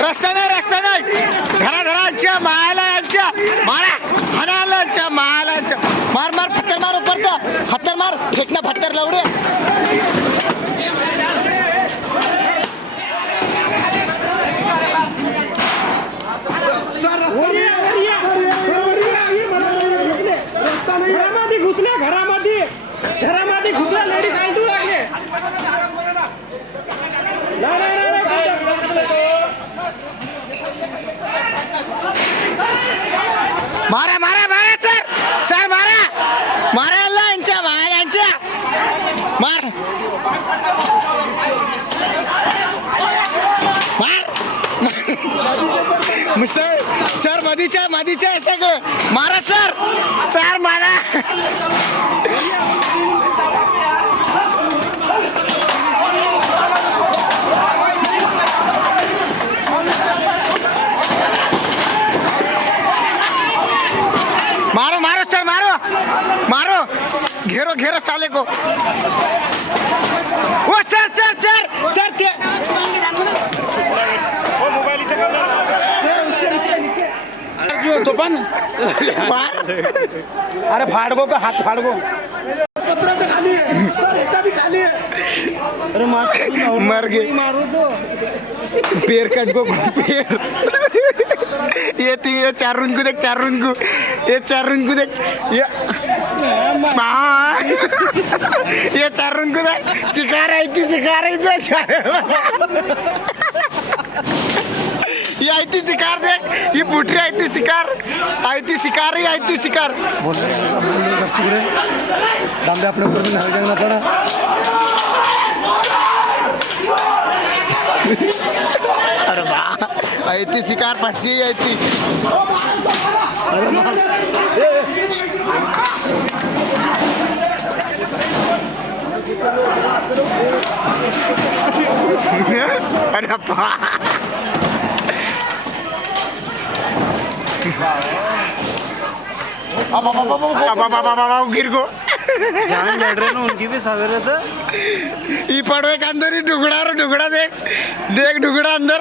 रस्ता नाही रस्ता नाही घराघरांच्या महालयांच्या माळा हनालांच्या मायालांच्या मार मार फत्तर मार उपरत. फत्तर मार फेकना फत्तर लावडे. घरामध्ये घरामध्ये. घरामध्ये घुसल्या लेडीज ऐकू लागले नाही, नाही, नाही, नाही. मारा मारा मारा सर. सर मारा. मारा यांच्या मायालांच्या मार. मार. सर सर मधीच्या मधीच्या सगळं. मारा सर. सर मारा. मारो मारो सर मारो। मारो। घेरो घेरो साले को। ओ सर सर सर सर ते तो पण मार। अरे फाडगो का हात फाडगो। अरे मर गए। पेड़ कट को पेड़। ये ती ये चार रुंकू देख चार रुन ये चार रुन देख. ये ये चार रुन देख. शिकार रही ती शिकार रही थी ये आई शिकार देख. ये बुटरी आई ती शिकार. आई ती शिकार ही आई ती शिकार. बोल रहे हैं अब ಐತಿ ಸಿಕಾರ ಪಸಿ ಐತಿ ಅರಪ್ಪ ಅಪ್ಪ ಅಪ್ಪ ಅಪ್ಪ ಅಪ್ಪ ಅಪ್ಪ ಅಪ್ಪ ಗಿರ್ಗೋ जान लड़ रहे ना उनकी भी सवेरे तो। ये पड़वे के अंदर ही टुकड़ा रो टुकड़ा देख देख टुकड़ा अंदर।